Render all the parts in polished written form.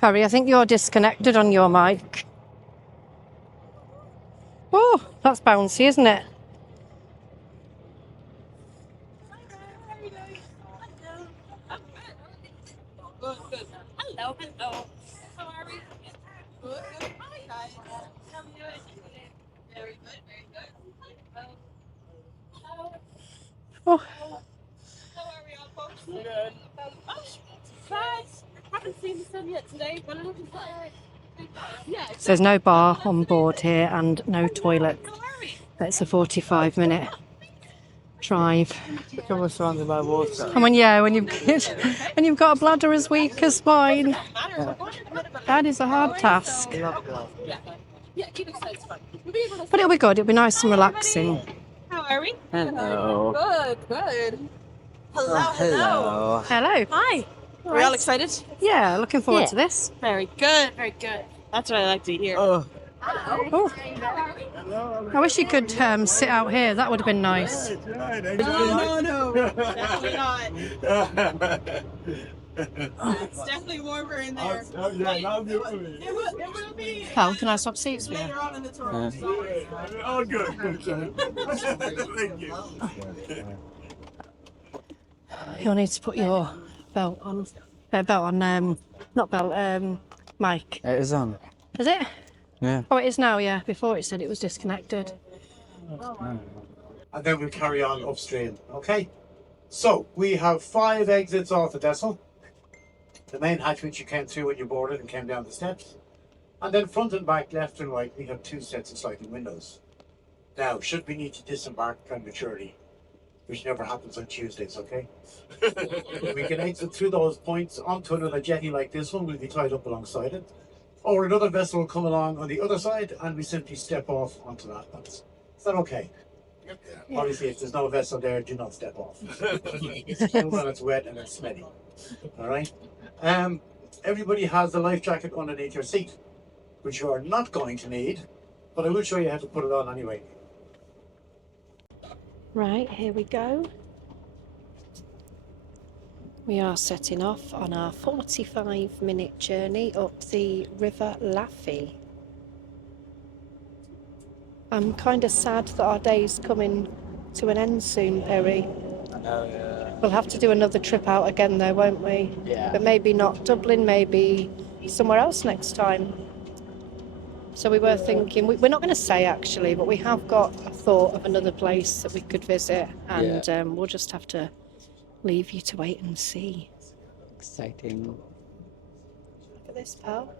Harry, I think you're disconnected on your mic. Oh, that's bouncy, isn't it? Hello. How are we? Good. Hi, guys. How are you doing? Very good. Oh, How are we all, folks? Good. Guys, haven't seen the sun yet today, but it looks like. Yeah. so there's no bar on board here and no toilet. How are we? It's a 45-minute drive. Become we're surrounded by water. And when you've got a bladder as weak as mine, that is a hard task. Yeah, keep excited. It's fun. But it'll be good. It'll be nice and relaxing. How are we? Hello. Good. Hello. Hello. Hi. Are we all excited? Yeah, looking forward to this. Very good. That's what I like to hear. Oh, I wish you could sit out here. That would have been nice. No. Definitely not. It's definitely warmer in there. It will be. Cal, can I swap seats for you? Later on in the tour. Oh, good. Thank you. You'll need to put your belt on. Not belt, mic. It is on. Is it? Yeah. Oh, it is now, yeah. Before it said it was disconnected. And then we'll carry on upstream, okay? So, we have 5 exits off the vessel. The main hatch which you came through when you boarded and came down the steps. And then front and back, left and right, we have 2 sets of sliding windows. Now, should we need to disembark prematurely, which never happens on Tuesdays, okay? We can exit through those points onto another jetty like this one. We'll be tied up alongside it. Or another vessel will come along on the other side and we simply step off onto that. Is that okay? Yeah. Obviously, if there's no vessel there, do not step off. It's wet and it's smelly. All right? Everybody has the life jacket underneath your seat, which you are not going to need, but I will show you how to put it on anyway. Right, here we go. We are setting off on our 45-minute journey up the River Liffey. I'm kind of sad that our day's coming to an end soon, Perry. I know, yeah. We'll have to do another trip out again though, won't we? Yeah. But maybe not Dublin, maybe somewhere else next time. So we were thinking, we're not going to say actually, but we have got a thought of another place that we could visit, and we'll just have to leave you to wait and see. Exciting. Look at this, pal.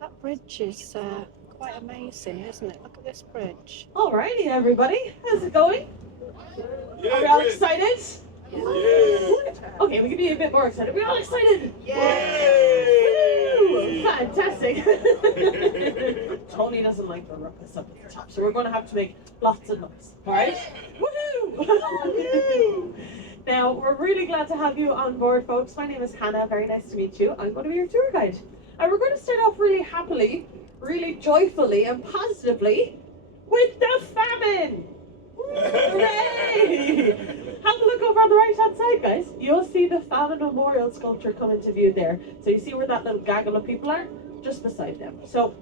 That bridge is quite amazing, isn't it? Look at this bridge. Alrighty, everybody. How's it going? Are we all excited? Okay, we can be a bit more excited. Are we all excited? Woo! Fantastic. Tony doesn't like the ruckus up at the top, so we're going to have to make lots of noise. Alright? Woohoo! Now, we're really glad to have you on board, folks. My name is Hannah. Very nice to meet you. I'm going to be your tour guide. And we're going to start off really happily, really joyfully, and positively with the famine. Hooray! Have a look over on the right hand side, guys. You'll see the famine memorial sculpture come into view there. So you see where that little gaggle of people are? Just beside them. So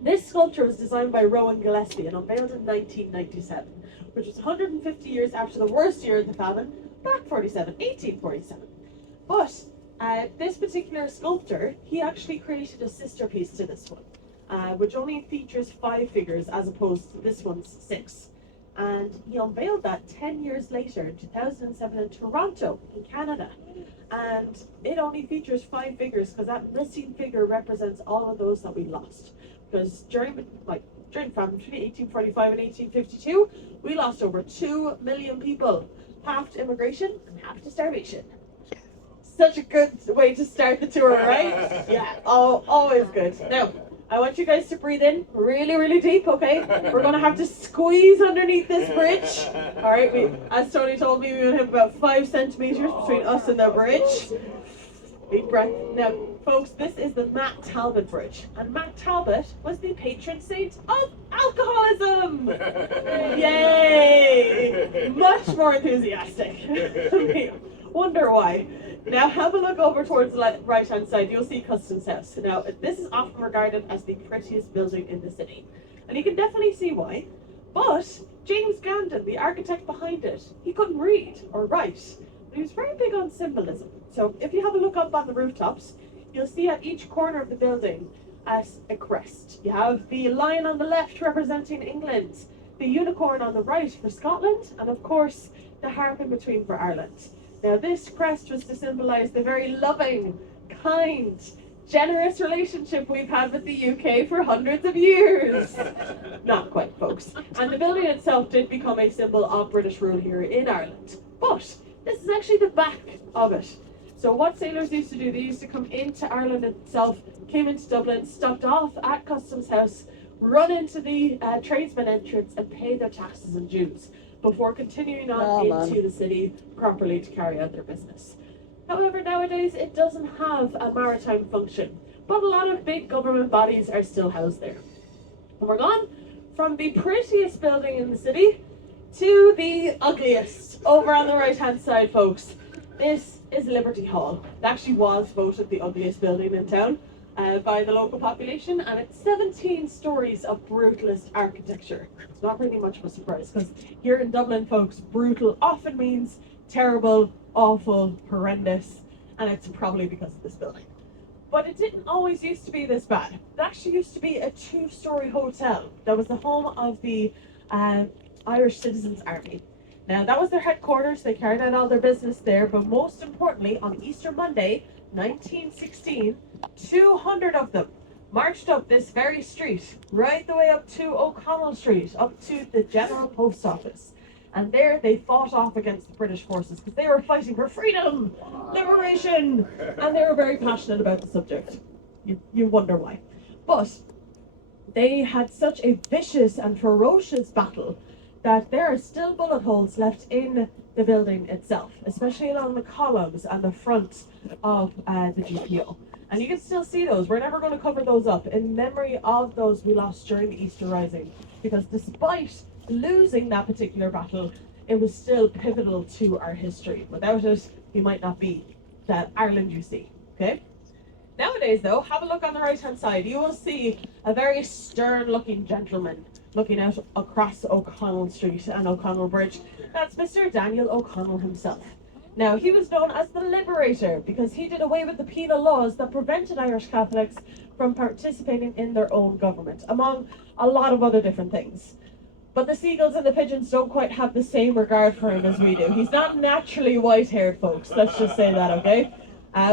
this sculpture was designed by Rowan Gillespie and unveiled in 1997, which was 150 years after the worst year of the famine, back 1847. But this particular sculptor, he actually created a sister piece to this one, which only features 5 figures as opposed to this one's 6. And he unveiled that 10 years later in 2007 in Toronto, in Canada. And it only features 5 figures because that missing figure represents all of those that we lost. Because during famine between 1845 and 1852, we lost over 2 million people, half to immigration and half to starvation. Such a good way to start the tour, right? Yeah, always good. Now, I want you guys to breathe in really, really deep, okay? We're going to have to squeeze underneath this bridge. All right, as Tony told me, we would have about 5 centimeters between us and the bridge. Deep breath. Now, folks, this is the Matt Talbot Bridge. And Matt Talbot was the patron saint of alcoholism. Yay! Much more enthusiastic. Wonder why. Now have a look over towards the right hand side, you'll see Customs House. Now this is often regarded as the prettiest building in the city. And you can definitely see why. But James Gandon, the architect behind it, he couldn't read or write. But he was very big on symbolism. So if you have a look up on the rooftops, you'll see at each corner of the building as a crest. You have the lion on the left representing England, the unicorn on the right for Scotland, and of course the harp in between for Ireland. Now this crest was to symbolise the very loving, kind, generous relationship we've had with the UK for hundreds of years. Not quite, folks. And the building itself did become a symbol of British rule here in Ireland. But this is actually the back of it. So what sailors used to do, they used to come into Ireland itself, came into Dublin, stopped off at Customs House, run into the tradesman entrance and pay their taxes and dues before continuing on into the city properly to carry out their business. However, nowadays it doesn't have a maritime function, but a lot of big government bodies are still housed there. And we're gone from the prettiest building in the city to the ugliest over on the right hand side, folks. This is Liberty Hall. It actually was voted the ugliest building in town by the local population, and it's 17 stories of brutalist architecture. It's not really much of a surprise, because here in Dublin, folks, brutal often means terrible, awful, horrendous, and it's probably because of this building. But it didn't always used to be this bad. It actually used to be a 2-story hotel that was the home of the Irish Citizens Army. Now that was their headquarters, they carried out all their business there, but most importantly, on Easter Monday, 1916, 200 of them marched up this very street, right the way up to O'Connell Street, up to the General Post Office. And there they fought off against the British forces because they were fighting for freedom, liberation, and they were very passionate about the subject. You wonder why. But they had such a vicious and ferocious battle that there are still bullet holes left in the building itself, especially along the columns and the front of the GPO. And you can still see those. We're never going to cover those up in memory of those we lost during the Easter Rising, because despite losing that particular battle, it was still pivotal to our history. Without it, we might not be that Ireland you see, okay? Nowadays, though, have a look on the right-hand side. You will see a very stern-looking gentleman looking out across O'Connell Street and O'Connell Bridge. That's Mr. Daniel O'Connell himself. Now, he was known as the Liberator because he did away with the penal laws that prevented Irish Catholics from participating in their own government, among a lot of other different things. But the seagulls and the pigeons don't quite have the same regard for him as we do. He's not naturally white-haired, folks. Let's just say that, okay?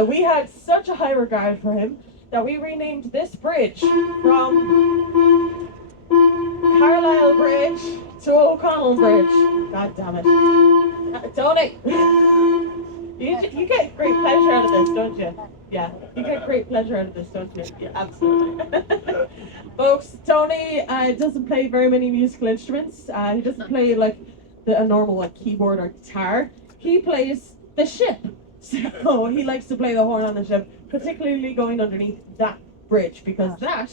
We had such a high regard for him that we renamed this bridge from Carlisle Bridge to O'Connell Bridge. God damn it. Tony! You get great pleasure out of this, don't you? Yeah, you get great pleasure out of this, don't you? Yeah, absolutely. Folks, Tony doesn't play very many musical instruments. He doesn't play like a normal keyboard or guitar. He plays the ship. So he likes to play the horn on the ship, particularly going underneath that bridge, because that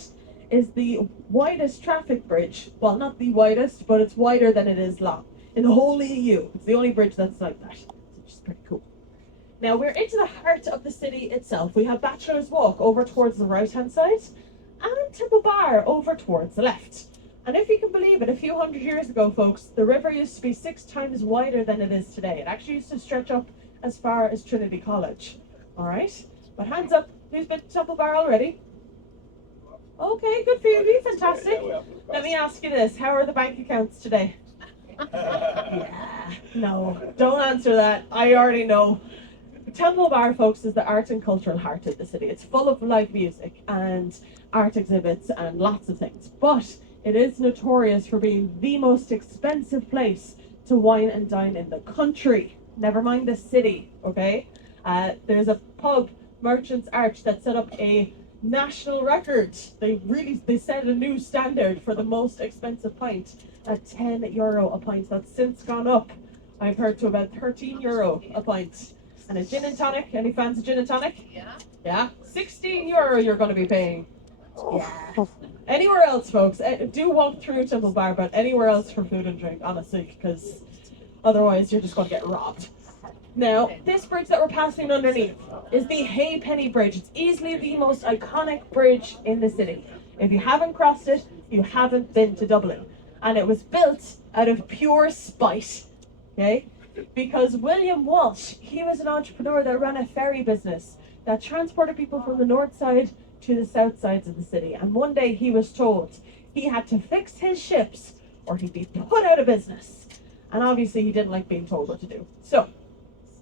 is the widest traffic bridge. Well, not the widest, but it's wider than it is long in the whole EU. It's the only bridge that's like that, which is pretty cool. Now we're into the heart of the city itself. We have Bachelor's Walk over towards the right-hand side, and Temple Bar over towards the left. And if you can believe it, a few hundred years ago, folks, the river used to be 6 times wider than it is today. It actually used to stretch up as far as Trinity College. All right, but hands up, who's been to Temple Bar already? Okay, good for you, fantastic. Let me ask you this, how are the bank accounts today? Yeah, no, don't answer that, I already know. Temple Bar, folks, is the art and cultural heart of the city. It's full of live music and art exhibits and lots of things, but it is notorious for being the most expensive place to wine and dine in the country. Never mind the city, okay? There's a pub, Merchant's Arch, that set up a national record. They set a new standard for the most expensive pint at €10 a pint. That's since gone up, I've heard, to about €13 a pint. And a gin and tonic, any fans of gin and tonic? Yeah. Yeah, €16 you're going to be paying. Yeah. Anywhere else, folks, do walk through Temple Bar, but anywhere else for food and drink, honestly, because otherwise you're just going to get robbed. Now, this bridge that we're passing underneath is the Halfpenny Bridge. It's easily the most iconic bridge in the city. If you haven't crossed it, you haven't been to Dublin. And it was built out of pure spite, okay? Because William Walsh, he was an entrepreneur that ran a ferry business that transported people from the north side to the south sides of the city. And one day he was told he had to fix his ships or he'd be put out of business. And obviously he didn't like being told what to do. So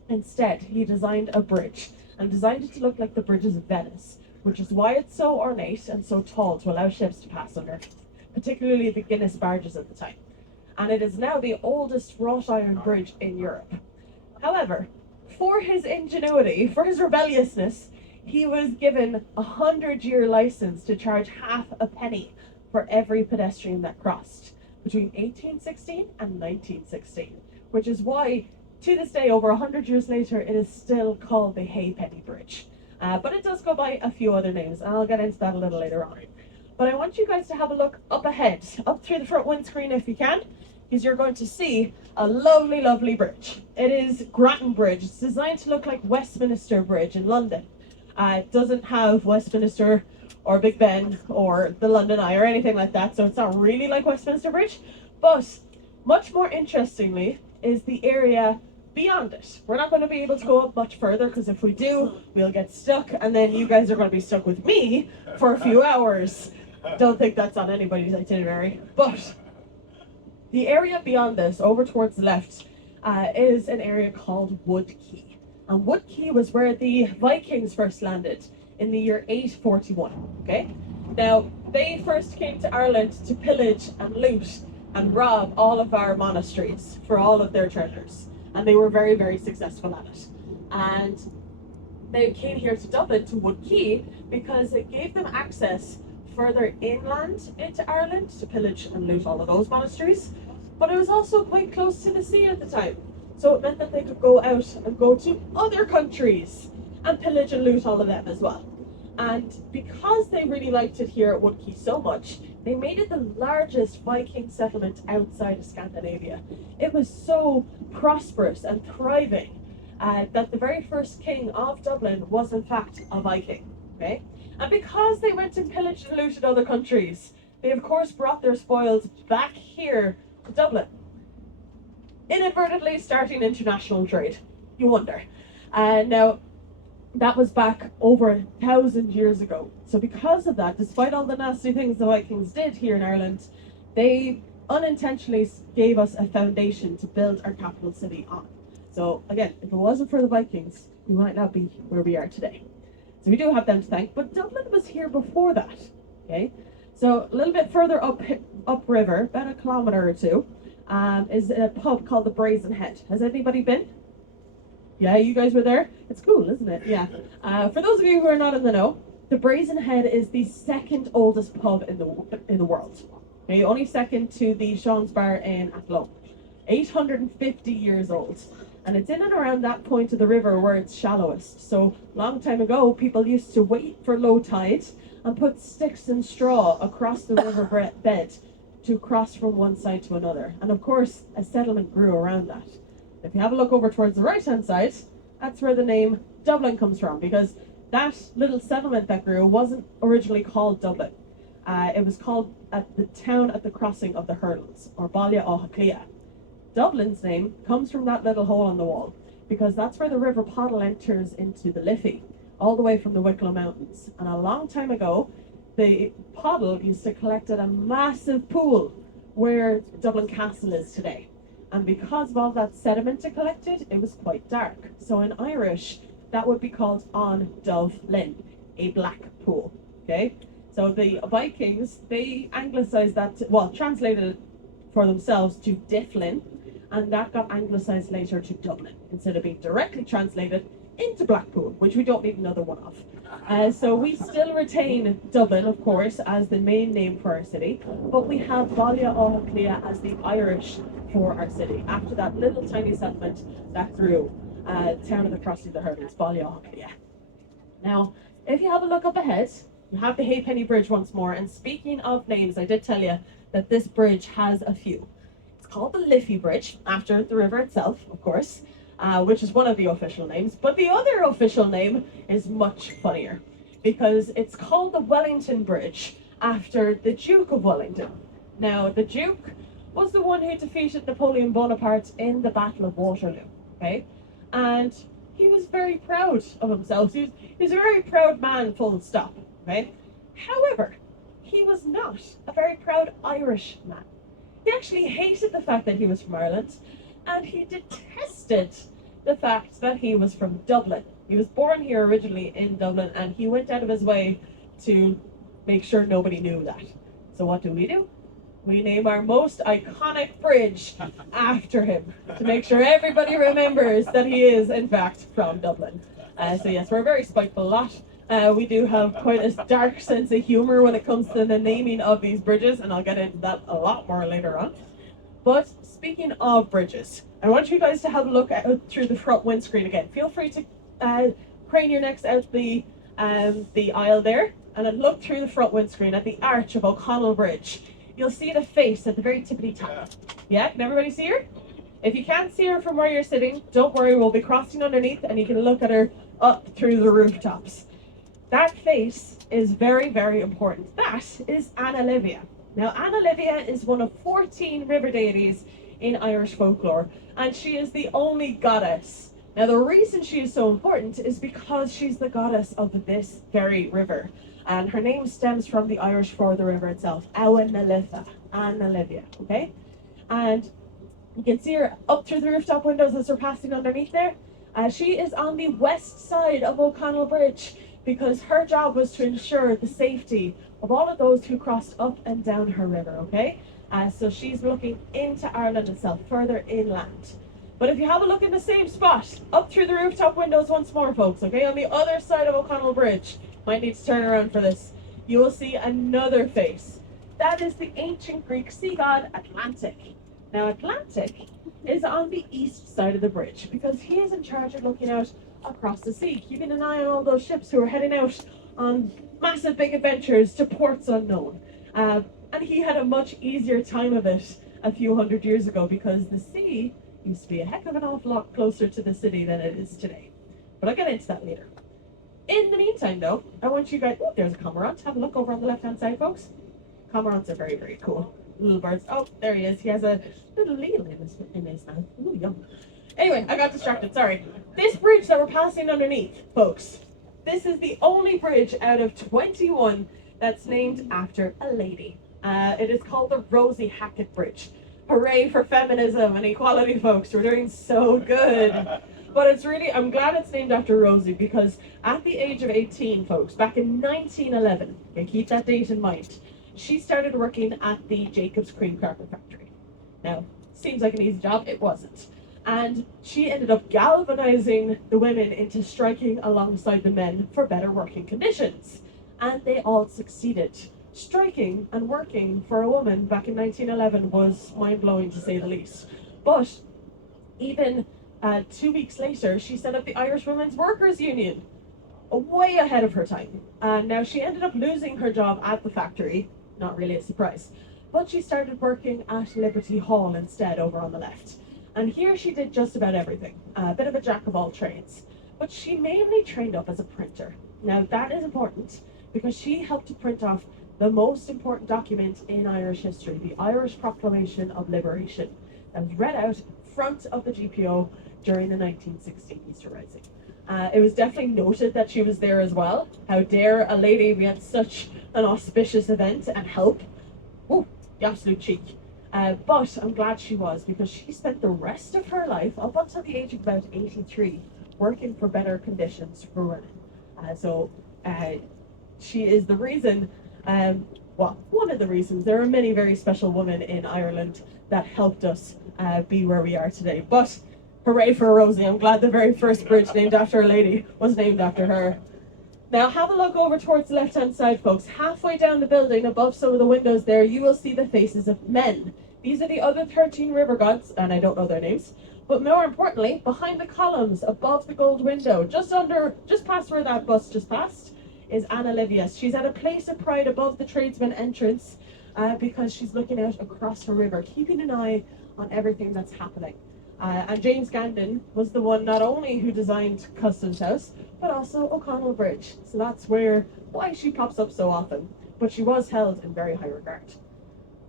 instead, he designed a bridge and designed it to look like the bridges of Venice, which is why it's so ornate and so tall to allow ships to pass under, particularly the Guinness barges at the time. And it is now the oldest wrought iron bridge in Europe. However, for his ingenuity, for his rebelliousness, he was given a 100-year license to charge half a penny for every pedestrian that crossed between 1816 and 1916, which is why, to this day, over 100 years later, it is still called the Halfpenny Bridge. But it does go by a few other names, and I'll get into that a little later on. But I want you guys to have a look up ahead, up through the front windscreen if you can, because you're going to see a lovely, lovely bridge. It is Grattan Bridge. It's designed to look like Westminster Bridge in London. It doesn't have Westminster or Big Ben or the London Eye or anything like that, so it's not really like Westminster Bridge. But much more interestingly is the area beyond it. We're not going to be able to go up much further because if we do, we'll get stuck and then you guys are going to be stuck with me for a few hours. Don't think that's on anybody's itinerary. But the area beyond this, over towards the left, is an area called Wood Quay. And Wood Quay was where the Vikings first landed in the year 841, okay? Now, they first came to Ireland to pillage and loot and rob all of our monasteries for all of their treasures. And they were very, very successful at it. And they came here to Dublin, to Wood Quay, because it gave them access further inland into Ireland to pillage and loot all of those monasteries. But it was also quite close to the sea at the time. So it meant that they could go out and go to other countries and pillage and loot all of them as well. And because they really liked it here at Wood Quay so much, they made it the largest Viking settlement outside of Scandinavia. It was so prosperous and thriving that the very first king of Dublin was in fact a Viking, okay? And because they went and pillaged and looted other countries, they of course brought their spoils back here to Dublin, inadvertently starting international trade. You wonder. Now, that was back over 1,000 years ago. So because of that, despite all the nasty things the Vikings did here in Ireland, they unintentionally gave us a foundation to build our capital city on. So again, if it wasn't for the Vikings, we might not be where we are today. So we do have them to thank, but Dublin was here before that, okay? So a little bit further upriver, about a kilometre or two, is a pub called the Brazen Head. Has anybody been? Yeah, you guys were there? It's cool, isn't it? Yeah. For those of you who are not in the know, the Brazen Head is the second oldest pub in the world. Okay, only second to the Sean's Bar in Athlone. 850 years old. And it's in and around that point of the river where it's shallowest. So long time ago, people used to wait for low tide and put sticks and straw across the river bed to cross from one side to another. And of course, a settlement grew around that. If you have a look over towards the right-hand side, that's where the name Dublin comes from, because that little settlement that grew wasn't originally called Dublin. It was called the town at the crossing of the Hurls, or Baile Átha Cliath. Dublin's name comes from that little hole on the wall, because that's where the River Poddle enters into the Liffey, all the way from the Wicklow Mountains. And a long time ago, the Poddle used to collect at a massive pool where Dublin Castle is today. And because of all that sediment it collected, it was quite dark. So in Irish, that would be called An Dubh Linn, a black pool, okay? So the Vikings, they anglicized that, translated it for themselves to Difflin, and that got anglicized later to Dublin, instead of being directly translated into Blackpool, which we don't need another one of. So we still retain Dublin, of course, as the main name for our city, but we have Baile Átha Cliath as the Irish for our city, after that little tiny settlement that grew, town of the crossing of the Hurls, Baile Átha Cliath. Now, if you have a look up ahead, you have the Halfpenny Bridge once more, and speaking of names, I did tell you that this bridge has a few. It's called the Liffey Bridge, after the river itself, of course. which is one of the official names. But the other official name is much funnier because it's called the Wellington Bridge after the Duke of Wellington. Now, the Duke was the one who defeated Napoleon Bonaparte in the Battle of Waterloo, okay? And he was very proud of himself. He was a very proud man, full stop, okay? However, he was not a very proud Irish man. He actually hated the fact that he was from Ireland, and he detested the fact that he was from Dublin. He was born here originally in Dublin, and he went out of his way to make sure nobody knew that. So what do? We name our most iconic bridge after him to make sure everybody remembers that he is, in fact, from Dublin. So yes, we're a very spiteful lot. We do have quite a dark sense of humour when it comes to the naming of these bridges, and I'll get into that a lot more later on. But speaking of bridges, I want you guys to have a look out through the front windscreen again. Feel free to crane your necks out the aisle there, and then look through the front windscreen at the arch of O'Connell Bridge. You'll see the face at the very tippity top. Yeah, can everybody see her? If you can't see her from where you're sitting, don't worry, we'll be crossing underneath and you can look at her up through the rooftops. That face is very, very important. That is Anna Livia. Now, Anna Livia is one of 14 river deities in Irish folklore, and she is the only goddess. Now, the reason she is so important is because she's the goddess of this very river. And her name stems from the Irish for the river itself, Anna Livia, okay? And you can see her up through the rooftop windows as they're passing underneath there. She is on the west side of O'Connell Bridge because her job was to ensure the safety of all of those who crossed up and down her river, okay? So she's looking into Ireland itself, further inland. But if you have a look in the same spot, up through the rooftop windows once more, folks, okay? On the other side of O'Connell Bridge, might need to turn around for this, you will see another face. That is the ancient Greek sea god Atlantic. Now, Atlantic is on the east side of the bridge because he is in charge of looking out across the sea, keeping an eye on all those ships who are heading out on massive big adventures to ports unknown. And he had a much easier time of it a few hundred years ago because the sea used to be a heck of an awful lot closer to the city than it is today. But I'll get into that later. In the meantime, though, I want you guys... Oh, there's a cormorant. Have a look over on the left-hand side, folks. Cormorants are very, very cool. Little birds. Oh, there he is. He has a little eel in his mouth. Ooh, yum. Anyway, I got distracted. Sorry. This bridge that we're passing underneath, folks, this is the only bridge out of 21 that's named after a lady. It is called the Rosie Hackett Bridge. Hooray for feminism and equality, folks. We're doing so good. But it's really, I'm glad it's named after Rosie because at the age of 18, folks, back in 1911, and keep that date in mind, she started working at the Jacob's Cream Cracker Factory. Now, seems like an easy job, it wasn't. And she ended up galvanizing the women into striking alongside the men for better working conditions. And they all succeeded. Striking and working for a woman back in 1911 was mind-blowing to say the least. But even 2 weeks later, she set up the Irish Women's Workers Union, way ahead of her time. And now she ended up losing her job at the factory, not really a surprise, but she started working at Liberty Hall instead over on the left. And here she did just about everything, a bit of a jack of all trades. But she mainly trained up as a printer. Now that is important because she helped to print off the most important document in Irish history, the Irish Proclamation of Liberation, that was read out front of the GPO during the 1916 Easter Rising. It was definitely noted that she was there as well. How dare a lady be at such an auspicious event and help? Ooh, the absolute cheek. But I'm glad she was because she spent the rest of her life, up until the age of about 83, working for better conditions for women. So she is the reason, well, one of the reasons. There are many very special women in Ireland that helped us be where we are today. But hooray for Rosie. I'm glad the very first bridge named after a lady was named after her. Now have a look over towards the left-hand side, folks. Halfway down the building, above some of the windows there, you will see the faces of men. These are the other 13 river gods, and I don't know their names. But more importantly, behind the columns, above the gold window, just past where that bus just passed, is Anna Livia. She's at a place of pride above the tradesman entrance because she's looking out across her river, keeping an eye on everything that's happening. And James Gandon was the one not only who designed Customs House, but also O'Connell Bridge. So that's why she pops up so often. But she was held in very high regard.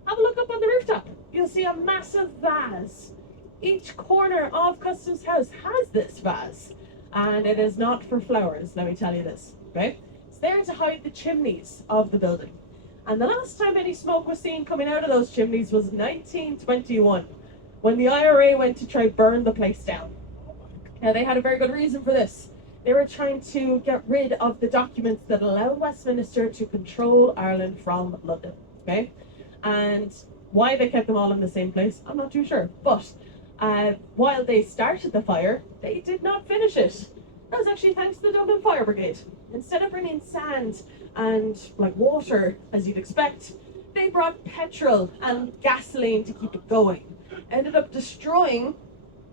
Have a look up on the rooftop. You'll see a massive vase. Each corner of Customs House has this vase. And it is not for flowers, let me tell you this. Okay? It's there to hide the chimneys of the building. And the last time any smoke was seen coming out of those chimneys was 1921, when the IRA went to try burn the place down. Now, they had a very good reason for this. They were trying to get rid of the documents that allowed Westminster to control Ireland from London. Okay? And why they kept them all in the same place, I'm not too sure. But while they started the fire, they did not finish it. That was actually thanks to the Dublin Fire Brigade. Instead of bringing sand and like water, as you'd expect, they brought petrol and gasoline to keep it going. Ended up destroying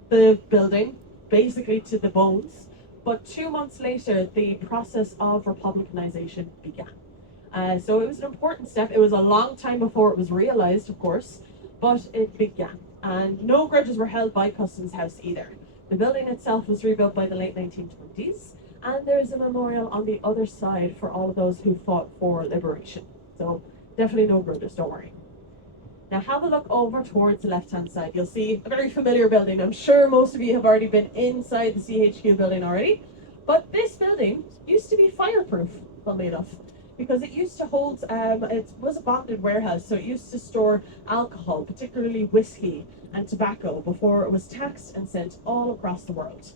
the building, basically to the bones. But 2 months later, the process of republicanization began. So it was an important step. It was a long time before it was realized, of course, but it began. And no grudges were held by Customs House either. The building itself was rebuilt by the late 1920s, and there's a memorial on the other side for all of those who fought for liberation. So definitely no grudges, don't worry. Now have a look over towards the left-hand side. You'll see a very familiar building. I'm sure most of you have already been inside the CHQ building already, but this building used to be fireproof, funnily enough, because it used to hold, it was a bonded warehouse, so it used to store alcohol, particularly whiskey and tobacco, before it was taxed and sent all across the world.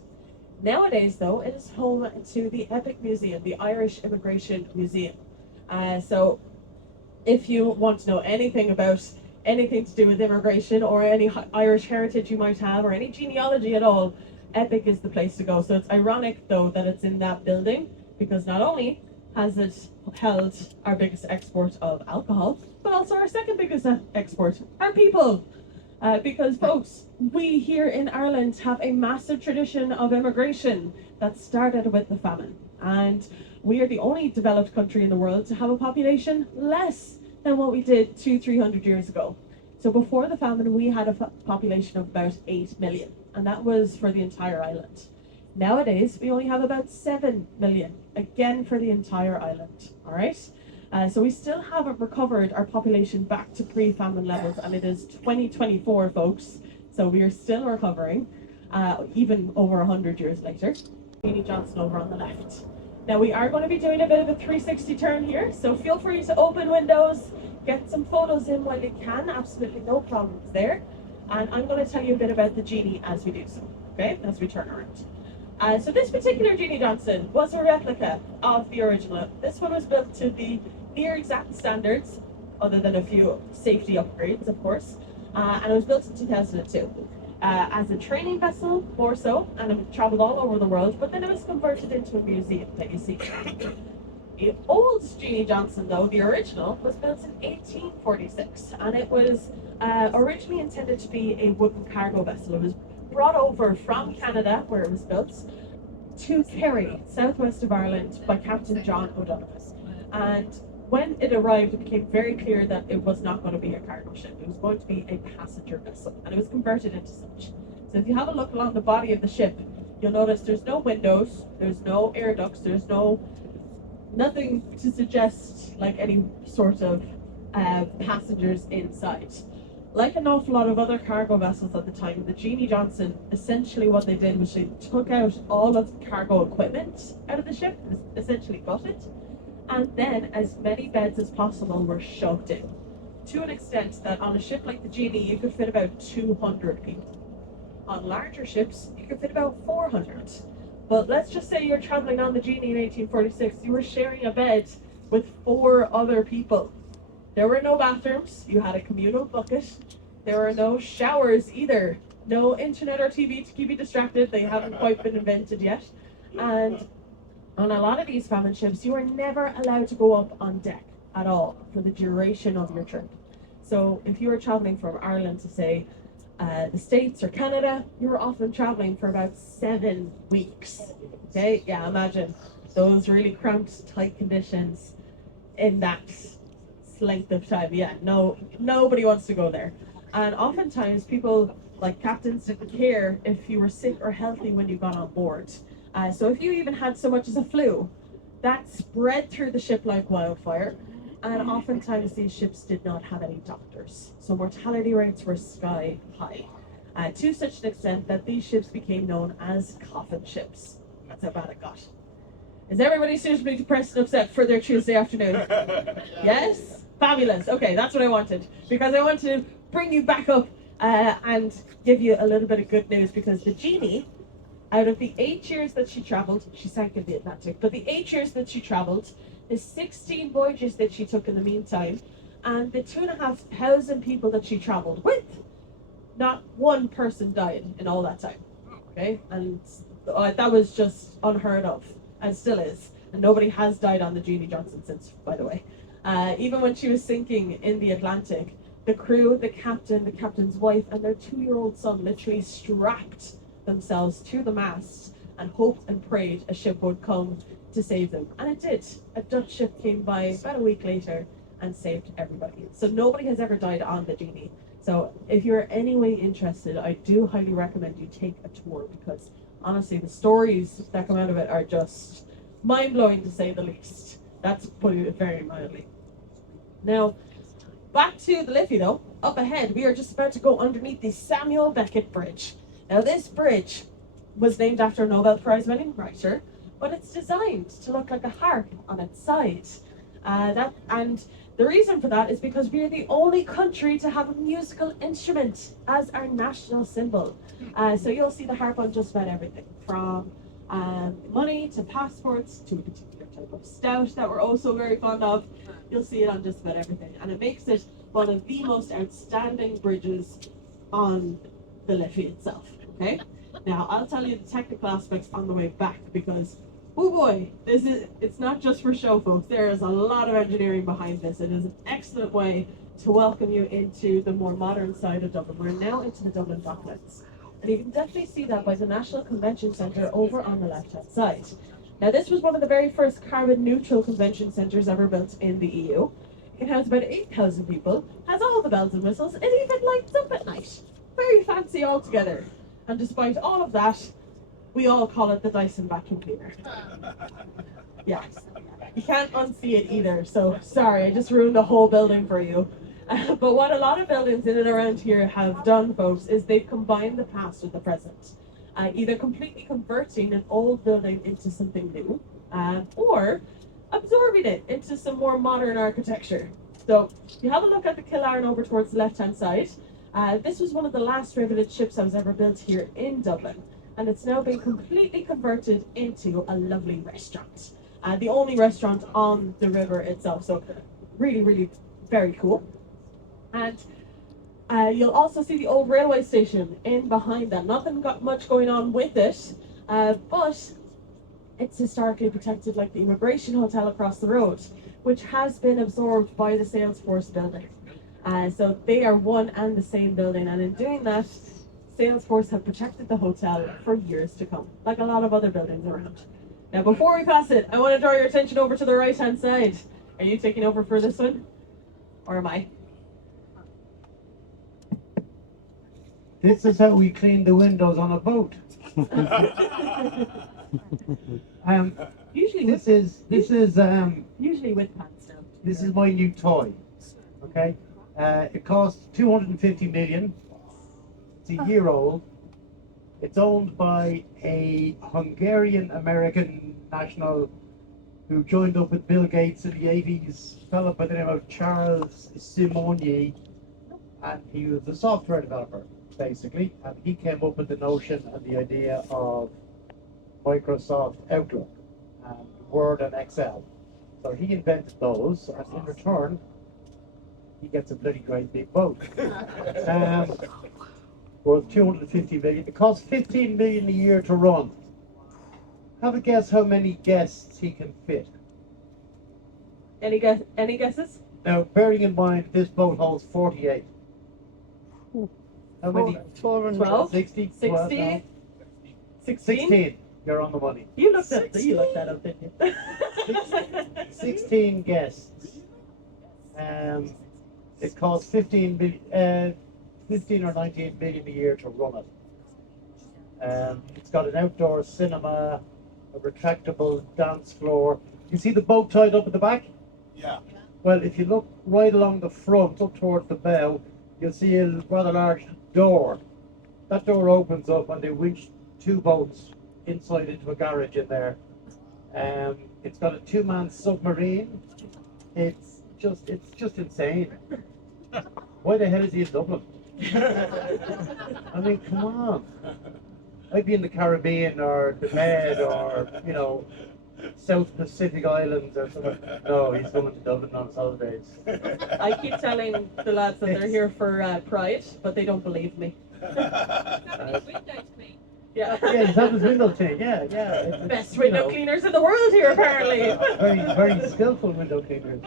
Nowadays, though, it is home to the Epic Museum, the Irish Immigration Museum. So if you want to know anything about anything to do with immigration or any Irish heritage you might have or any genealogy at all, Epic is the place to go. So it's ironic, though, that it's in that building, because not only has it held our biggest export of alcohol, but also our second biggest export, our people. Because folks, we here in Ireland have a massive tradition of immigration that started with the famine. And we are the only developed country in the world to have a population less than what we did 200-300 years ago. So before the famine, we had a population of about 8 million, and that was for the entire island. Nowadays, we only have about 7 million, again for the entire island, all right? So we still haven't recovered our population back to pre-famine levels, and it is 2024, folks. So we are still recovering, even over 100 years later. Jeannie Johnson over on the left. Now we are going to be doing a bit of a 360 turn here, so feel free to open windows, get some photos in while you can, absolutely no problems there. And I'm going to tell you a bit about the Jeannie as we do so, okay, as we turn around. So this particular Jeannie Johnson was a replica of the original. This one was built to the near exact standards, other than a few safety upgrades, of course, and it was built in 2002. As a training vessel, more so, and it traveled all over the world, but then it was converted into a museum that you see. The old Jeannie Johnson, though, the original, was built in 1846, and it was originally intended to be a wooden cargo vessel. It was brought over from Canada, where it was built, to Kerry, southwest of Ireland, by Captain John O'Donoghue. And when it arrived, it became very clear that it was not going to be a cargo ship. It was going to be a passenger vessel, and it was converted into such. So if you have a look along the body of the ship, you'll notice there's no windows, there's no air ducts, there's nothing to suggest like any sort of passengers inside. Like an awful lot of other cargo vessels at the time, the Jeannie Johnson, essentially what they did was they took out all of the cargo equipment out of the ship, essentially gutted, and then as many beds as possible were shoved in, to an extent that on a ship like the Jeannie, you could fit about 200 people. On larger ships, you could fit about 400. But let's just say you're traveling on the Jeannie in 1846, you were sharing a bed with 4 other people. There were no bathrooms, you had a communal bucket, there were no showers either, no internet or TV to keep you distracted, they haven't quite been invented yet. And on a lot of these famine ships, you are never allowed to go up on deck at all for the duration of your trip. So if you were traveling from Ireland to, say, the States or Canada, you were often traveling for about 7 weeks. Okay, yeah, imagine those really cramped, tight conditions in that length of time. Yeah, nobody wants to go there. And oftentimes people Like, captains didn't care if you were sick or healthy when you got on board. So if you even had so much as a flu, that spread through the ship like wildfire. And oftentimes these ships did not have any doctors. So mortality rates were sky high. To such an extent that these ships became known as coffin ships. That's how bad it got. Is everybody suitably depressed and upset for their Tuesday afternoon? Yes? Fabulous. Okay, that's what I wanted. Because I want to bring you back up and give you a little bit of good news, because the Genie, out of the 8 years that she travelled, she sank in the Atlantic, but the 8 years that she travelled, the 16 voyages that she took in the meantime, and the 2,500 people that she travelled with, not one person died in all that time. Okay? And that was just unheard of, and still is. And nobody has died on the Jeannie Johnson since, by the way. Even when she was sinking in the Atlantic, the crew, the captain's wife, and their 2-year-old son literally strapped themselves to the mast and hoped and prayed a ship would come to save them. And it did. A Dutch ship came by about a week later and saved everybody. So nobody has ever died on the Genie. So if you're any way interested, I do highly recommend you take a tour, because honestly, the stories that come out of it are just mind-blowing, to say the least. That's putting it very mildly. Now, back to the Liffey though. Up ahead, we are just about to go underneath the Samuel Beckett Bridge. Now, this bridge was named after a Nobel Prize winning writer, but it's designed to look like a harp on its side. And the reason for that is because we are the only country to have a musical instrument as our national symbol. So you'll see the harp on just about everything, from money to passports to a particular type of stout that we're also very fond of. You'll see it on just about everything, and it makes it one of the most outstanding bridges on the Liffey itself. Okay, now I'll tell you the technical aspects on the way back, because oh boy, it's not just for show, folks. There is a lot of engineering behind this. It is an excellent way to welcome you into the more modern side of Dublin. We're now into the Dublin Docklands, and you can definitely see that by the National Convention Centre over on the left-hand side. Now, this was one of the very first carbon-neutral convention centres ever built in the EU. It has about 8,000 people, has all the bells and whistles, it even lights up at night. Very fancy altogether. And despite all of that, we all call it the Dyson vacuum cleaner. Yeah, you can't unsee it either, so sorry, I just ruined the whole building for you. But what a lot of buildings in and around here have done, folks, is they've combined the past with the present. Either completely converting an old building into something new, or absorbing it into some more modern architecture. So if you have a look at the Killearn over towards the left-hand side, this was one of the last riveted ships that was ever built here in Dublin, and it's now been completely converted into a lovely restaurant. The only restaurant on the river itself, so really, really very cool. And you'll also see the old railway station in behind that. Nothing got much going on with it, but it's historically protected, like the Immigration Hotel across the road, which has been absorbed by the Salesforce building. So they are one and the same building, and in doing that, Salesforce have protected the hotel for years to come, like a lot of other buildings around. Now, before we pass it, I want to draw your attention over to the right-hand side. Are you taking over for this one, or am I? This is how we clean the windows on a boat. Usually This with is usually with pants now. this is my new toy. Okay, it costs 250 million. It's a year old. It's owned by a Hungarian-American national who joined up with Bill Gates in the 80s, a fellow by the name of Charles Simonyi, and he was a software developer, basically, and he came up with the notion and the idea of Microsoft Outlook and Word and Excel. So he invented those, and in return, he gets a bloody great big boat. Worth 250 million. It costs 15 million a year to run. Have a guess how many guests he can fit. Any guesses? Now, bearing in mind this boat holds 48. How many? 12? 60? 60? 12, no. 16? 16. You're on the money. You looked that up, didn't you? 16 guests. It costs 15 15 or 19 million a year to run it. It's got an outdoor cinema, a retractable dance floor. You see the boat tied up at the back? Yeah. Well, if you look right along the front, up towards the bow, you'll see a rather large door. That door opens up and they winch 2 boats inside into a garage in there. It's got a 2-man submarine. It's just insane. Why the hell is he in Dublin? I mean, come on. I'd be in the Caribbean or the Med or, you know, South Pacific Islands or something. No, he's coming to Dublin on his holidays. I keep telling the lads that they're here for Pride, but they don't believe me. Yeah. Yeah, he's had his window cleaned. Yeah. Best window cleaners in the world here, apparently. Very skillful window cleaners.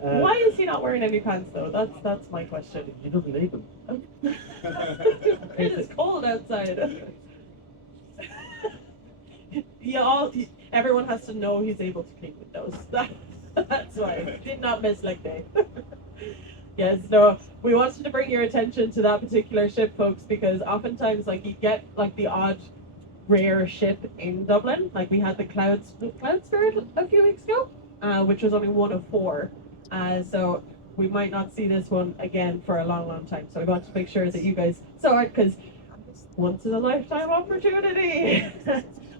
Why is he not wearing any pants, though? That's my question. He doesn't need them. It is cold outside. Everyone has to know he's able to clean windows. That's why. Did not miss leg day. Yes, no, we wanted to bring your attention to that particular ship, folks, because oftentimes, like, you get, like, the odd rare ship in Dublin. Like, we had the Cloud Spirit a few weeks ago, which was only one of 4. So we might not see this one again for a long, long time. So we want to make sure that you guys saw it, because once in a lifetime opportunity.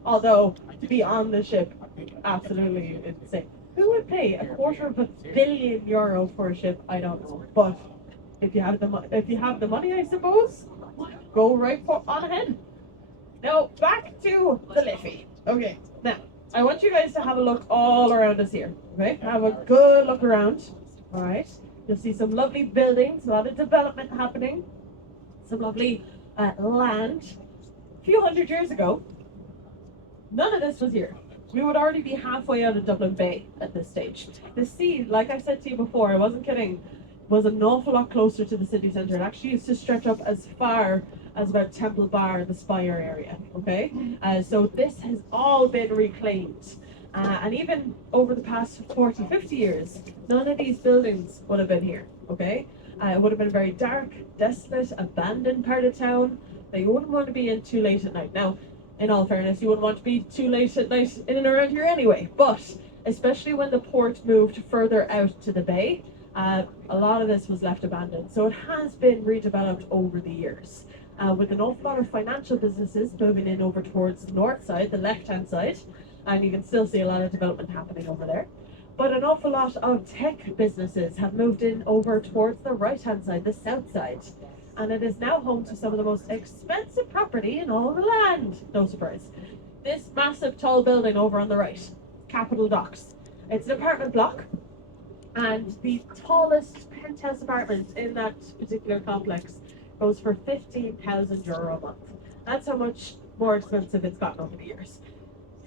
Although, to be on the ship, absolutely insane. Who would pay €250 million for a ship? I don't know. But if you have the money, I suppose, go right on ahead. Now back to the Liffey. Okay. Now I want you guys to have a look all around us here. Okay. Have a good look around. All right. You'll see some lovely buildings, a lot of development happening, some lovely land. A few hundred years ago, none of this was here. We would already be halfway out of Dublin Bay at this stage. The sea, like I said to you before, I wasn't kidding, was an awful lot closer to the city centre. It actually used to stretch up as far as about Temple Bar, the Spire area, okay? So this has all been reclaimed. And even over the past 40, 50 years, none of these buildings would have been here, okay? It would have been a very dark, desolate, abandoned part of town that you wouldn't want to be in too late at night. Now, in all fairness, you wouldn't want to be too late at night in and around here anyway, but especially when the port moved further out to the bay, a lot of this was left abandoned. So it has been redeveloped over the years, with an awful lot of financial businesses moving in over towards the north side, the left-hand side, and you can still see a lot of development happening over there. But an awful lot of tech businesses have moved in over towards the right-hand side, the south side. And it is now home to some of the most expensive property in all the land. No surprise. This massive tall building over on the right, Capitol Docks. It's an apartment block, and the tallest penthouse apartment in that particular complex goes for €15,000 a month. That's how much more expensive it's gotten over the years.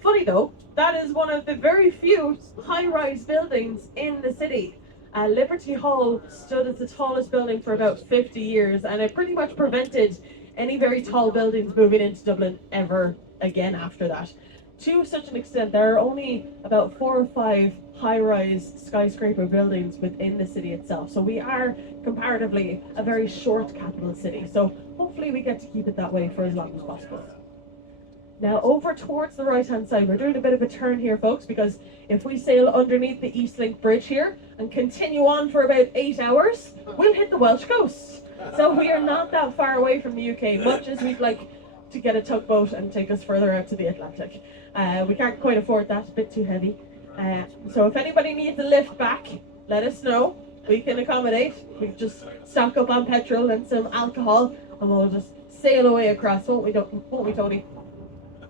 Funny though, that is one of the very few high-rise buildings in the city. Liberty Hall stood as the tallest building for about 50 years, and it pretty much prevented any very tall buildings moving into Dublin ever again after that. To such an extent, there are only about 4 or 5 high-rise skyscraper buildings within the city itself. So we are comparatively a very short capital city. So hopefully we get to keep it that way for as long as possible. Now over towards the right-hand side, we're doing a bit of a turn here, folks, because if we sail underneath the East Link Bridge here and continue on for about 8 hours, we'll hit the Welsh coast. So we are not that far away from the UK, much as we'd like to get a tugboat and take us further out to the Atlantic. We can't quite afford that, a bit too heavy. So if anybody needs a lift back, let us know. We can accommodate. We can just stock up on petrol and some alcohol, and we'll just sail away across, won't we, Tony?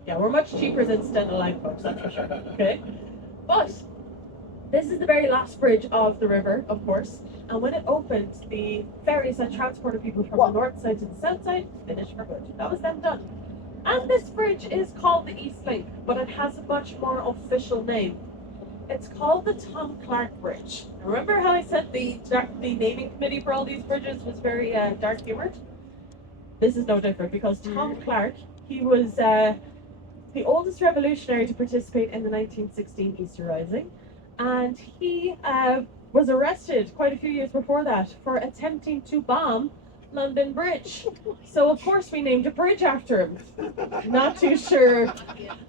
Yeah, we're much cheaper than Stena Line, folks, that's for sure. Okay? But this is the very last bridge of the river, of course, and when it opened, the ferries that transported people from the north side to the south side finished for good. That was them done. And this bridge is called the East Link, but it has a much more official name. It's called the Tom Clark Bridge. Remember how I said the naming committee for all these bridges was very dark humoured? This is no different, because Tom Clark, he was the oldest revolutionary to participate in the 1916 Easter Rising, and he was arrested quite a few years before that for attempting to bomb London Bridge. So of course we named a bridge after him. Not too sure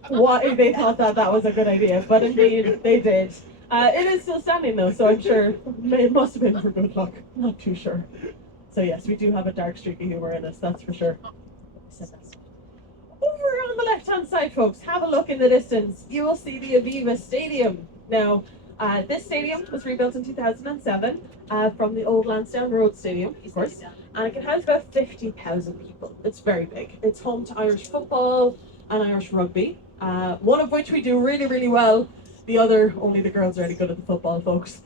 why they thought that that was a good idea, but indeed they did. It is still standing though, so I'm sure it must have been for good luck. Not too sure. So yes, we do have a dark streak of humour in us, that's for sure. Over on the left-hand side, folks, have a look in the distance. You will see the Aviva Stadium. Now, this stadium was rebuilt in 2007 from the old Lansdowne Road Stadium, of course, and it can house about 50,000 people. It's very big. It's home to Irish football and Irish rugby, one of which we do really, really well. The other, only the girls are really good at the football, folks.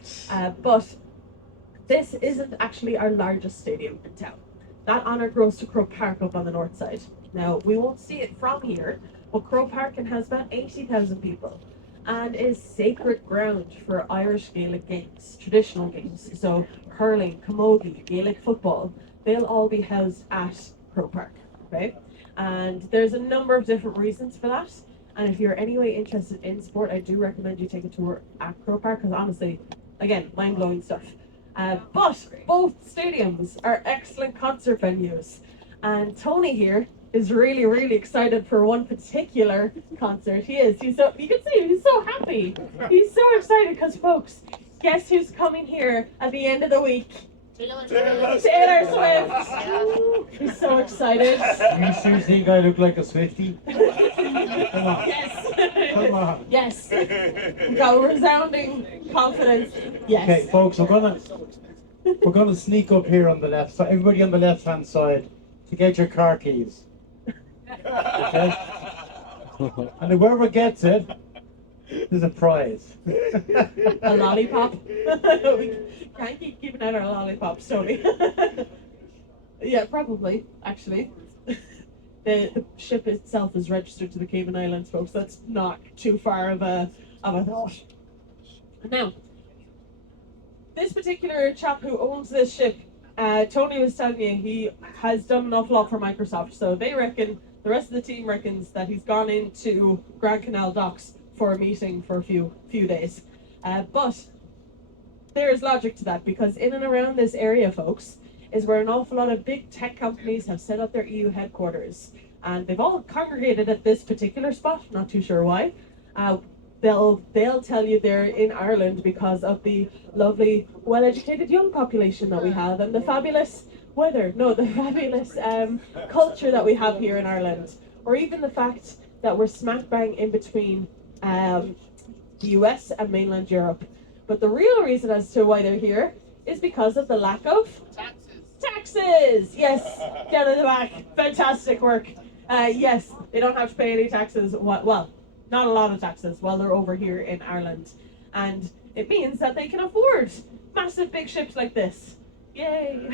But this isn't actually our largest stadium in town. That honour goes to Croke Park up on the north side. Now, we won't see it from here, but Croke Park can house about 80,000 people and is sacred ground for Irish Gaelic games, traditional games. So hurling, camogie, Gaelic football, they'll all be housed at Croke Park, okay? And there's a number of different reasons for that. And if you're anyway interested in sport, I do recommend you take a tour at Croke Park, because honestly, again, mind-blowing stuff. But both stadiums are excellent concert venues. And Tony here is really, really excited for one particular concert. He is. You can see him. He's so happy. He's so excited because, folks, guess who's coming here at the end of the week? Taylor Swift. He's so excited. You seriously think I look like a Swiftie? Come on. Yes. Come on. Yes. We got resounding confidence. Yes. Okay, folks, we're gonna sneak up here on the left side. Everybody on the left-hand side to get your car keys. Okay? And whoever gets it, there's a prize. A lollipop. We can't keep giving out our lollipops, Tony. Yeah, probably, actually. The ship itself is registered to the Cayman Islands, folks. That's not too far of a thought. Now, this particular chap who owns this ship, Tony was telling me he has done an awful lot for Microsoft. So they reckon, the rest of the team reckons that he's gone into Grand Canal Docks for a meeting for a few days. But there's logic to that, because in and around this area, folks, is where an awful lot of big tech companies have set up their EU headquarters. And they've all congregated at this particular spot, not too sure why. They'll tell you they're in Ireland because of the lovely, well-educated young population that we have, and the fabulous culture that we have here in Ireland, or even the fact that we're smack bang in between the US and mainland Europe. But the real reason as to why they're here is because of the lack of taxes. Yes, down in the back, fantastic work. Yes, they don't have to pay any taxes. Well, not a lot of taxes while they're over here in Ireland, and it means that they can afford massive big ships like this. Yay!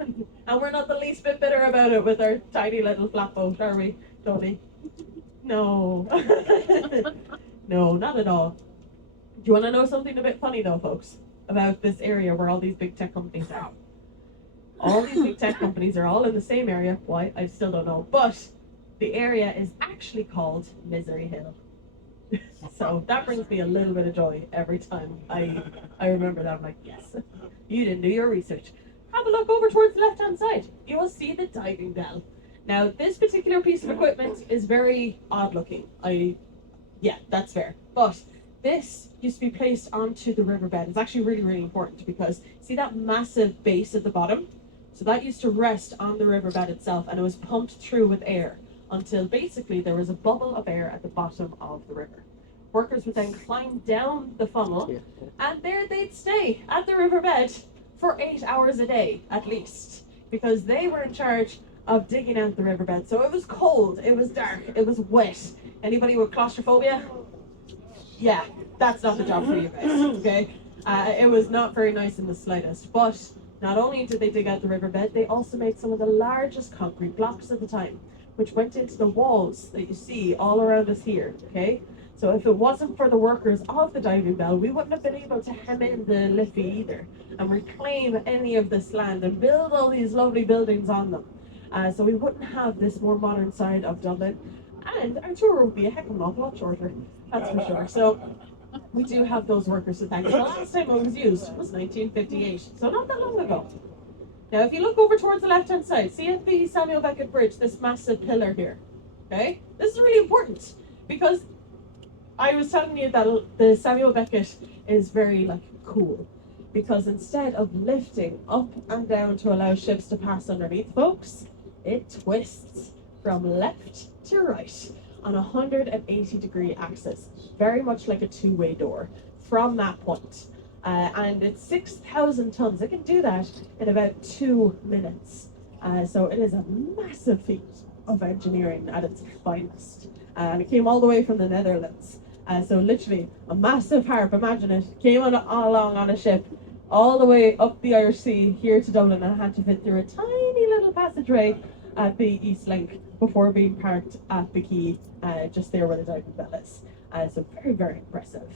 And we're not the least bit bitter about it with our tiny little flatboat, are we, Tony? No. No, not at all. Do you want to know something a bit funny though, folks, about this area where all these big tech companies are? All these big tech companies are all in the same area. Why? I still don't know. But the area is actually called Misery Hill. So that brings me a little bit of joy every time I remember that. I'm like, yes, you didn't do your research. Have a look over towards the left-hand side. You will see the diving bell. Now, this particular piece of equipment is very odd looking. Yeah, that's fair. But this used to be placed onto the riverbed. It's actually really, really important because see that massive base at the bottom? So that used to rest on the riverbed itself, and it was pumped through with air until basically there was a bubble of air at the bottom of the river. Workers would then climb down the funnel, and there they'd stay at the riverbed for 8 hours a day at least, because they were in charge of digging out the riverbed. So it was cold, it was dark, it was wet. Anybody with claustrophobia? Yeah, that's not the job for you guys, okay? It was not very nice in the slightest, but not only did they dig out the riverbed, they also made some of the largest concrete blocks at the time, which went into the walls that you see all around us here, okay? So if it wasn't for the workers of the diving bell, we wouldn't have been able to hem in the Liffey either and reclaim any of this land and build all these lovely buildings on them. So we wouldn't have this more modern side of Dublin, and our tour would be a heck of an awful lot shorter, that's for sure. So we do have those workers to thank. The last time it was used was 1958, so not that long ago. Now, if you look over towards the left-hand side, see at the Samuel Beckett Bridge, this massive pillar here. Okay? This is really important because I was telling you that the Samuel Beckett is very cool, because instead of lifting up and down to allow ships to pass underneath, folks, it twists from left to right on a 180-degree axis, very much like a two-way door from that point. And it's 6,000 tons. It can do that in about 2 minutes. So it is a massive feat of engineering at its finest. And it came all the way from the Netherlands. So literally a massive harp, imagine it, came along on a ship all the way up the Irish Sea here to Dublin, and had to fit through a tiny little passageway at the East Link before being parked at the quay just there where the diving bell is. So very, very impressive.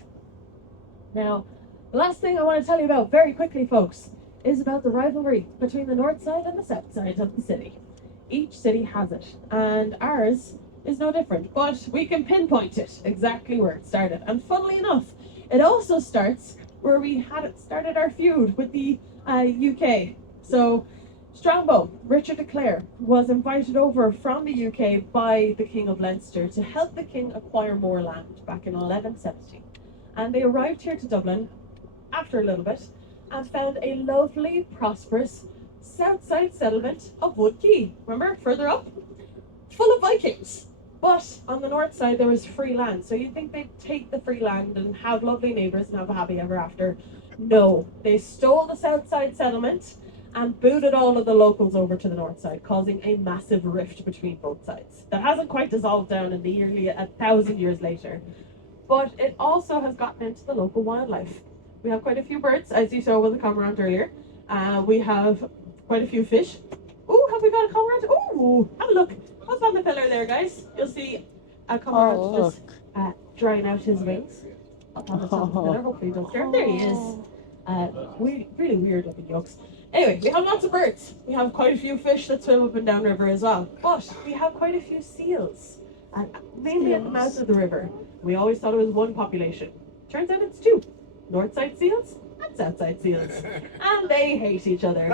Now, the last thing I want to tell you about very quickly, folks, is about the rivalry between the north side and the south side of the city. Each city has it, and ours is no different, but we can pinpoint it exactly where it started. And funnily enough, it also starts where we started our feud with the UK. So Strongbow, Richard de Clare, was invited over from the UK by the King of Leinster to help the king acquire more land back in 1170. And they arrived here to Dublin after a little bit and found a lovely, prosperous south side settlement of Wood Quay. Remember, further up? Full of Vikings. But on the north side, there was free land. So you'd think they'd take the free land and have lovely neighbours and have a happy ever after. No, they stole the south side settlement and booted all of the locals over to the north side, causing a massive rift between both sides. That hasn't quite dissolved down in nearly 1,000 years later. But it also has gotten into the local wildlife. We have quite a few birds, as you saw with the cormorant earlier. We have quite a few fish. Ooh, have we got a cormorant? Ooh, have a look. What's on the pillar there, guys? You'll see a cormorant just drying out his wings up on the top of the pillar. Hopefully he does care. There he is. Really weird looking yolks. Anyway, we have lots of birds. We have quite a few fish that swim up and down the river as well. But we have quite a few seals, mainly at the mouth of the river. We always thought it was one population. Turns out it's two. North side seals and south side seals. And they hate each other.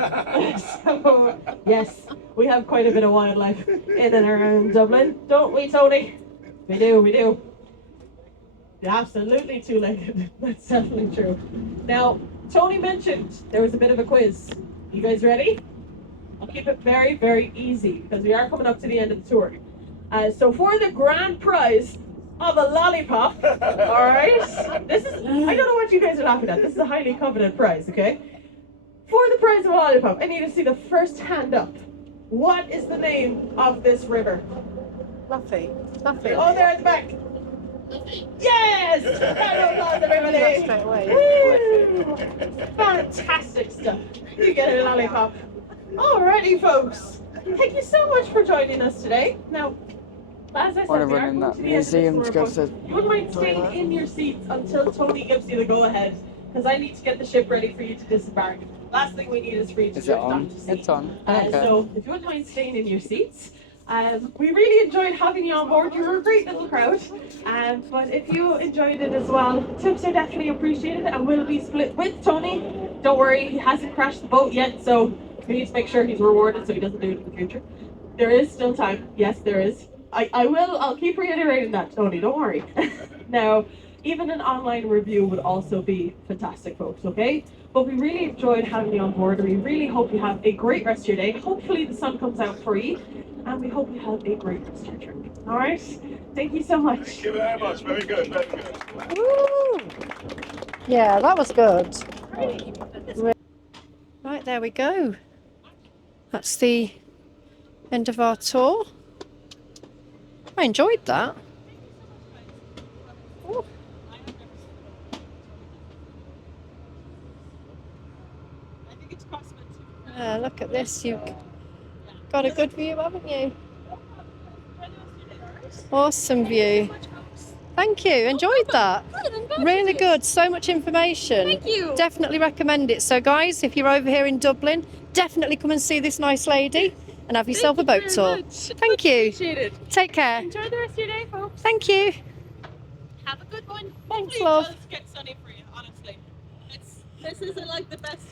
So, yes, we have quite a bit of wildlife in and around Dublin. Don't we, Tony? We do. Absolutely two-legged. That's definitely true. Now, Tony mentioned there was a bit of a quiz. You guys ready? I'll keep it very, very easy because we are coming up to the end of the tour. So for the grand prize of a lollipop, all right? This is, I don't know what you guys are laughing at. This is a highly coveted prize, okay? For the prize of a lollipop, I need to see the first hand up. What is the name of this river? Liffey. Oh, there at the back. Yes! Round of applause, everybody! Straight away. Woo! Fantastic stuff. You get a lollipop. Alrighty, folks. Thank you so much for joining us today. Now, as I said, we are coming to the end of this tour, but you wouldn't mind staying in your seats until Tony gives you the go-ahead, because I need to get the ship ready for you to disembark. Last thing we need is for you to drift off to sea. It's on. So, if you wouldn't mind staying in your seats. We really enjoyed having you on board. You were a great little crowd. But if you enjoyed it as well, tips are definitely appreciated and will be split with Tony. Don't worry, he hasn't crashed the boat yet, so we need to make sure he's rewarded so he doesn't do it in the future. There is still time. Yes, there is. I'll keep reiterating that, Tony, don't worry. Now, even an online review would also be fantastic, folks, okay? But we really enjoyed having you on board, and we really hope you have a great rest of your day. Hopefully the sun comes out for you, and we hope you have a great rest of your trip. All right? Thank you so much. Thank you very much. Very good. Very good. Woo! Yeah, that was good. Right, there we go. That's the end of our tour. I enjoyed that. Ooh. Look at this, you've got a good view, haven't you? Awesome view. Thank you, enjoyed that. Really good, so much information. Thank you. Definitely recommend it. So guys, if you're over here in Dublin, definitely come and see this nice lady and have yourself a boat tour. Thank you. Appreciate it. Take care. Enjoy the rest of your day, folks. Thank you. Have a good one. Thanks, Hopefully love. It does get sunny for you, honestly. This is like the best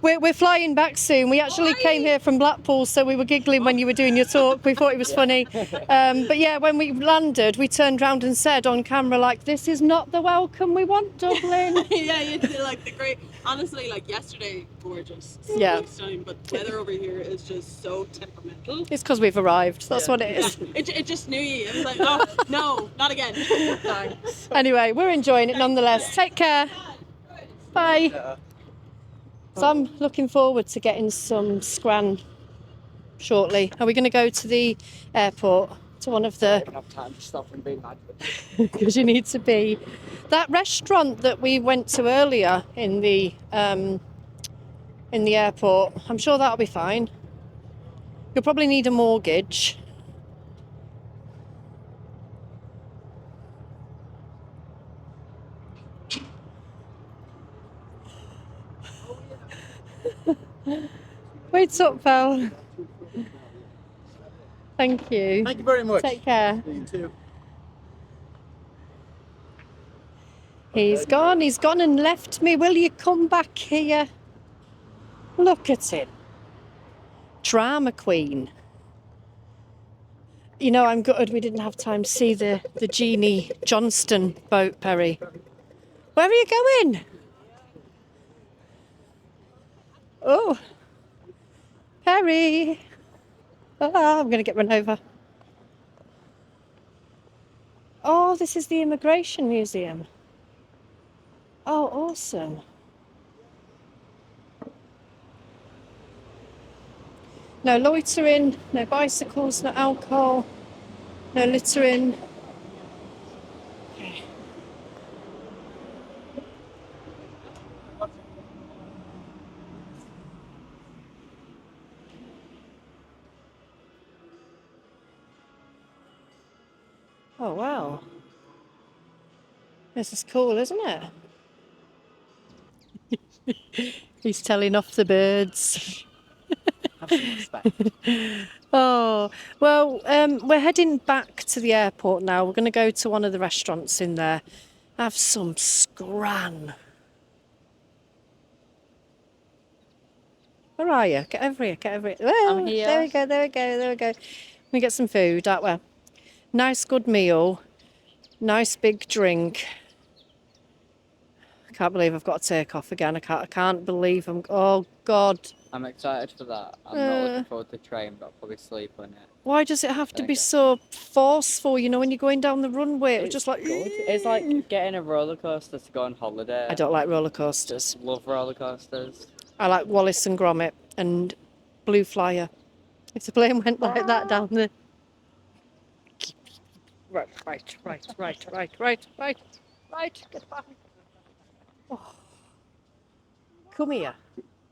We're flying back soon. We actually came here from Blackpool, so we were giggling when you were doing your talk. We thought it was funny. But yeah, when we landed, we turned round and said on camera, like, this is not the welcome we want, Dublin. Yeah, you did like the great. Honestly, like yesterday, gorgeous. Yeah. Stunning, but the weather over here is just so temperamental. It's because we've arrived. That's what it is. It just knew you. It was like, oh, no, not again. Thanks. Anyway, we're enjoying it nonetheless. Take care. Bye. So I'm looking forward to getting some scran shortly. Are we going to go to the airport, to one of the... I don't have time to stop and be mad. Because you need to be... That restaurant that we went to earlier in the airport, I'm sure that'll be fine. You'll probably need a mortgage. Wait up, pal. Thank you. Thank you very much. Take care. You too. He's gone and left me. Will you come back here? Look at him. Drama queen. You know, I'm gutted we didn't have time to see the Jeannie Johnston boat, Perry. Where are you going? Oh, Perry. Oh, I'm going to get run over. Oh, this is the Immigration Museum. Oh, awesome. No loitering, no bicycles, no alcohol, no littering. Okay. Oh, wow. This is cool, isn't it? He's telling off the birds. Have some respect. Oh, well, we're heading back to the airport now. We're going to go to one of the restaurants in there, have some scran. Where are you? Get over here, get over here. Well, I'm here. There we go, there we go, there we go. We get some food, aren't we? Nice, good meal. Nice big drink. I can't believe I've got to take off again. I can't believe I'm... Oh, God. I'm excited for that. I'm not looking forward to the train, but I'll probably sleep on it. Why does it have to be Okay. so forceful? You know, when you're going down the runway, it was just like... Good. It's like getting a roller coaster to go on holiday. I don't like roller coasters. Love roller coasters. I like Wallace and Gromit and Blue Flyer. If the plane went like that down the... Right. Get back. Oh. Come here.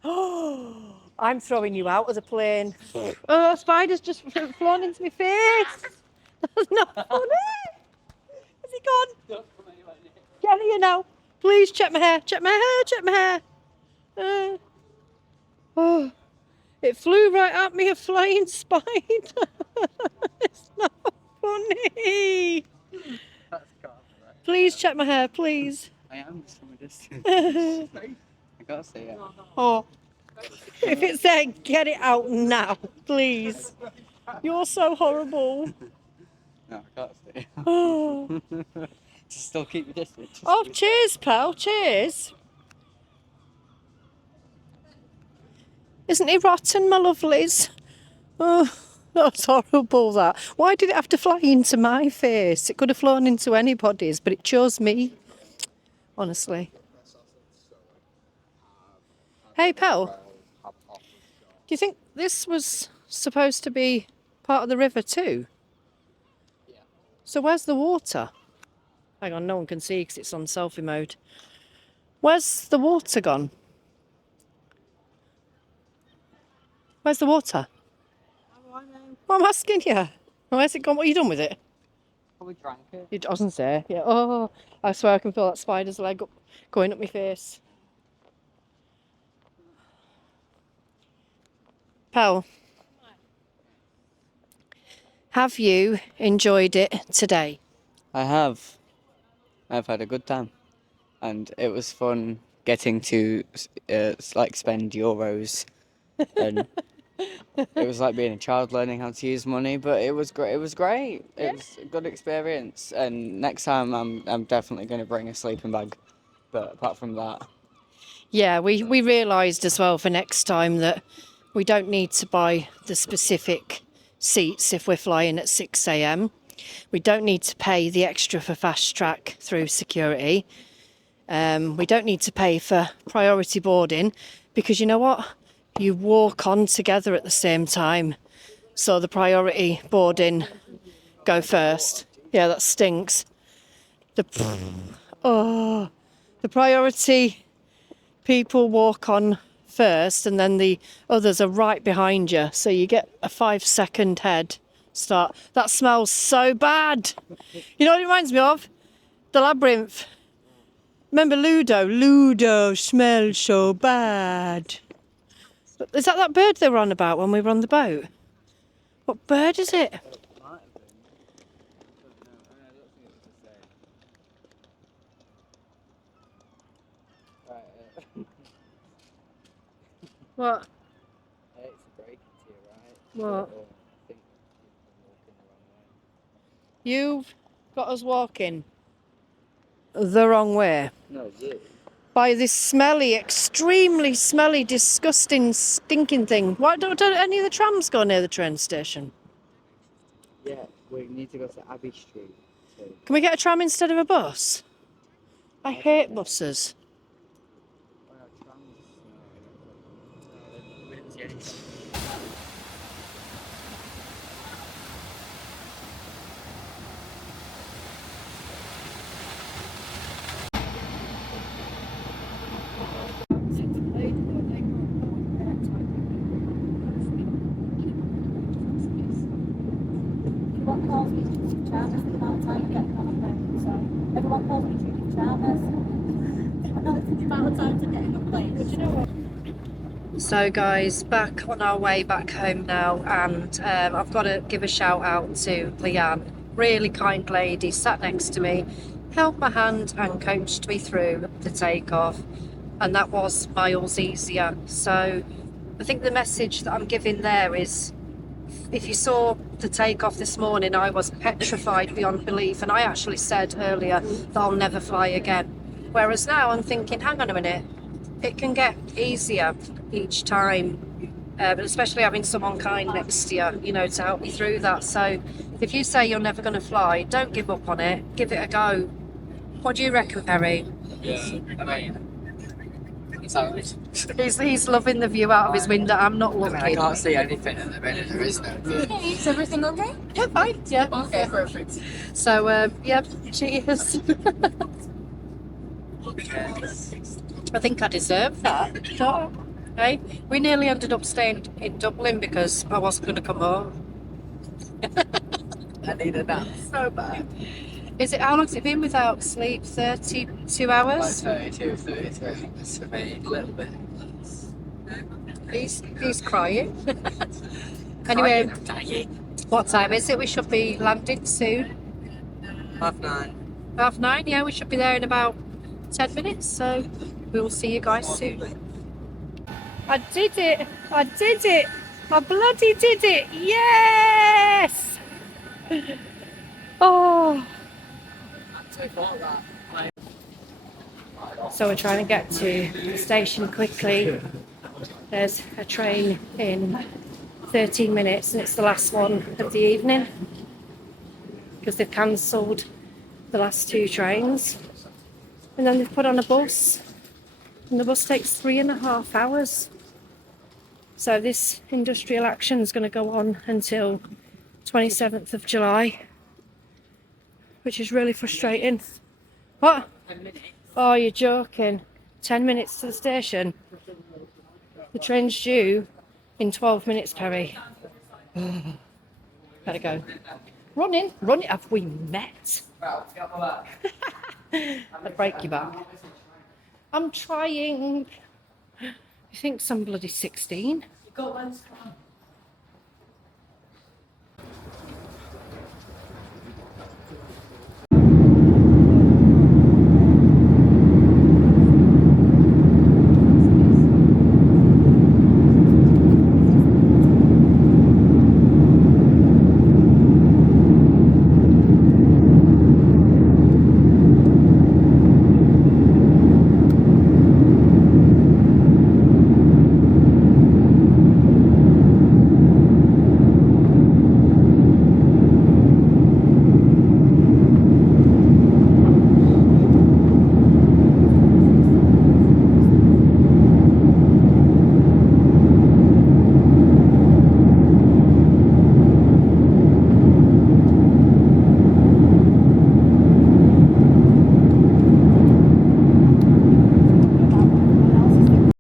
Oh, I'm throwing you out of the plane. Oh, a spider's just flown into my face. That's not funny. Has he gone? Get here now. Please check my hair. Check my hair. Check my hair. Oh, it flew right at me, a flying spider. It's not funny. That's cool. Please check my hair, please. I am just from a distance. I gotta see it. Oh, if it's there, get it out now, please. You're so horrible. No, I can't see it. Oh, Just still keep your distance. oh, cheers, pal. Cheers. Isn't he rotten, my lovelies? Oh, that's horrible, that. Why did it have to fly into my face? It could have flown into anybody's, but it chose me. Honestly. Hey, pal. Do you think this was supposed to be part of the river too? Yeah. So where's the water? Hang on, no one can see because it's on selfie mode. Where's the water gone? Where's the water? Well, I'm asking you. Where's it gone? What have you done with it? Probably drank it. It doesn't say. Yeah. Oh, I swear I can feel that spider's leg going up my face. Pal, have you enjoyed it today? I have. I've had a good time. And it was fun getting to like spend euros, and it was like being a child learning how to use money. But it was great. It was great. It was a good experience. And next time, I'm definitely going to bring a sleeping bag. But apart from that, Yeah, we realised as well for next time that we don't need to buy the specific seats if we're flying at 6 a.m. We don't need to pay the extra for fast track through security. We don't need to pay for priority boarding because you know what? You walk on together at the same time. So the priority boarding go first. Yeah, that stinks. The priority people walk on first and then the others are right behind you. So you get a 5-second head start. That smells so bad. You know what it reminds me of? The Labyrinth. Remember Ludo? Ludo smells so bad. Is that bird they were on about when we were on the boat? What bird is it? What? it's a break to you, right? What? So, I think people are walking the wrong way. You've got us walking the wrong way. No, you. By this smelly, extremely smelly, disgusting, stinking thing. Why don't any of the trams go near the train station? Yeah, we need to go to Abbey Street. Too. Can we get a tram instead of a bus? I hate buses. Everyone calls me Judy Chalmers the amount of time I get on so everyone calls me Judy Chalmers. I know it's the amount of time to get in a place. But you know what? So guys, back on our way back home now, and I've got to give a shout out to Leanne, really kind lady, sat next to me, held my hand and coached me through the takeoff, and that was miles easier. So I think the message that I'm giving there is, if you saw the takeoff this morning, I was petrified beyond belief, and I actually said earlier that I'll never fly again. Whereas now I'm thinking, hang on a minute, it can get easier each time, but especially having someone kind next to you, you know, to help you through that. So if you say you're never going to fly, don't give up on it, give it a go. What do you reckon, Perry? Yeah, I mean, He's loving the view out of his window. I'm not looking. I can't see anything at the minute, there is no. Is everything okay? Yeah, fine. Yeah. Okay, perfect. So yeah, cheers. I think I deserve that. Hey, we nearly ended up staying in Dublin because I wasn't going to come home. I need a nap so bad. Is it, how long's it been without sleep? 32 hours? Like 32, 33. That's for me, a little bit. He's crying. Anyway, what time is it? We should be landing soon. 9:30. 9:30, yeah, we should be there in about 10 minutes, so we will see you guys soon. I did it! I did it! I bloody did it! Yes! Oh! So we're trying to get to the station quickly. There's a train in 13 minutes and it's the last one of the evening because they've cancelled the last 2 trains, and then they've put on a bus, and the bus takes 3.5 hours. So this industrial action is going to go on until 27th of July, which is really frustrating. What? Oh, you're joking. 10 minutes to the station. The train's due in 12 minutes, Perry. Better go. Running. Have we met? I'd break your back. I'm trying. You think some bloody 16? Go,